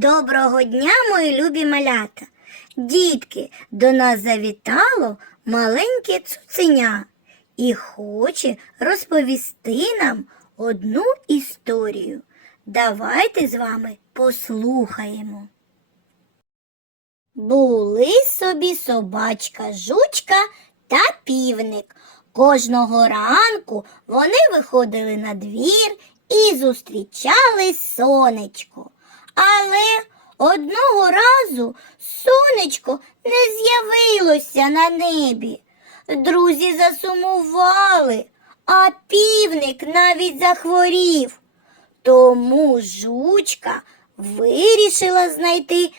Доброго дня, мої любі малята. Дітки, до нас завітало маленьке цуценя і хоче розповісти нам одну історію. Давайте з вами послухаємо. Були собі собачка жучка та півник. Кожного ранку вони виходили на двір і зустрічали сонечко. Але одного разу сонечко не з'явилося на небі. Друзі засумували, а півник навіть захворів. Тому жучка вирішила знайти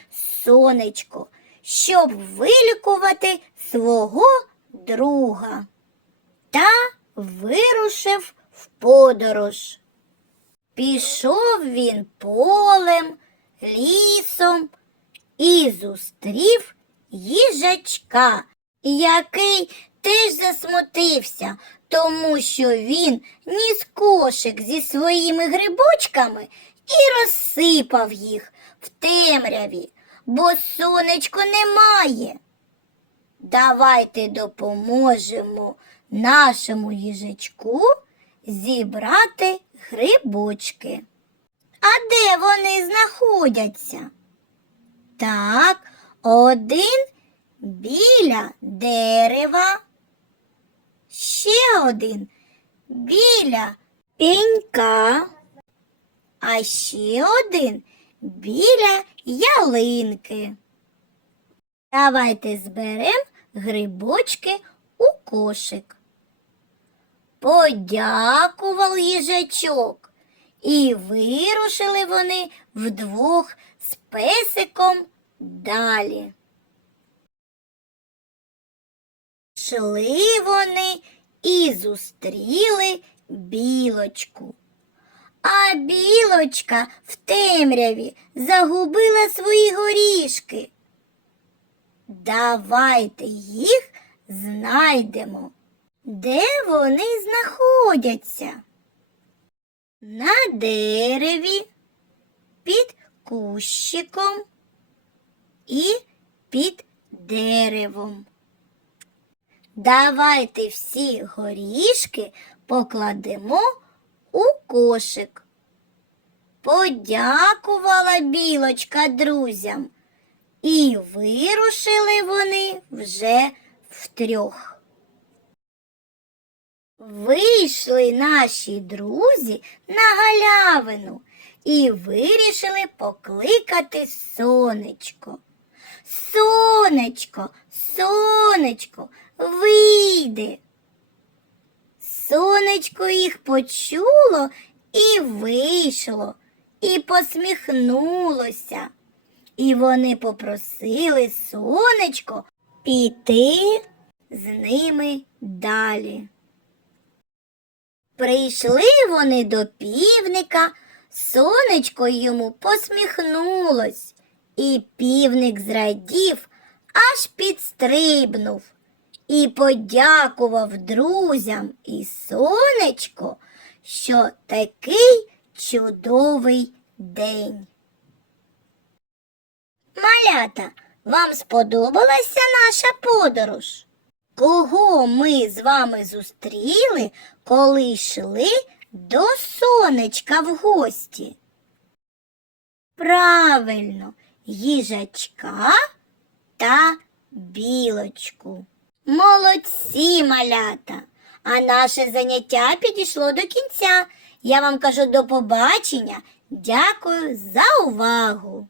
сонечко, щоб вилікувати свого друга. Та вирушив в подорож. Пішов він полем, лісом і зустрів їжачка, який теж засмутився, тому що він ніс кошик зі своїми грибочками і розсипав їх в темряві, бо сонечко немає. Давайте допоможемо нашому їжачку зібрати грибочки. А де вони знаходяться? Так, один біля дерева, ще один біля пенька, а ще один біля ялинки. Давайте зберемо грибочки у кошик. Подякував їжачок, і вирушили вони вдвох з песиком далі. Шли вони і зустріли білочку. А білочка в темряві загубила свої горішки. Давайте їх знайдемо. Де вони знаходяться? На дереві, під кущиком і під деревом. Давайте всі горішки покладемо у кошик. Подякувала білочка друзям, і вирушили вони вже втрьох. Вийшли наші друзі на галявину і вирішили покликати сонечко. Сонечко, сонечко, вийди. Сонечко їх почуло і вийшло, і посміхнулося. І вони попросили сонечко піти з ними далі. Прийшли вони до півника, сонечко йому посміхнулось, і півник зрадів, аж підстрибнув і подякував друзям і сонечко, що такий чудовий день. Малята, вам сподобалася наша подорож? Кого ми з вами зустріли, коли йшли до сонечка в гості? Правильно, їжачка та білочку. Молодці малята! А наше заняття підійшло до кінця. Я вам кажу до побачення. Дякую за увагу!